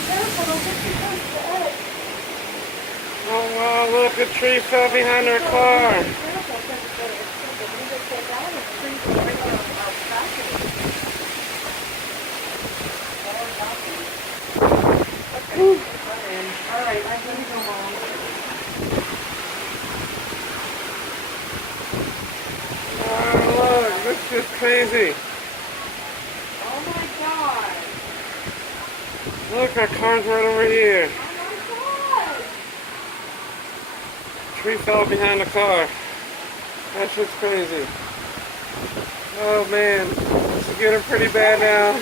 careful, don't get too close to the edge. Oh wow, look, a tree fell behind our car. Be careful, because the windows go down and the trees are right on our balcony. Our balcony. Okay, I'm in. All right, I'm going to go, Mom. Oh look, this is crazy. Oh my God. Look, our car's right over here. Oh my God. Tree fell behind the car. That's just crazy. Oh man, this is getting pretty bad now.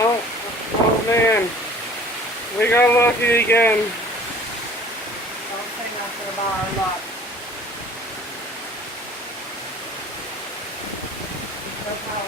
Oh, oh man, we got lucky again. Don't say nothing about our luck. That's how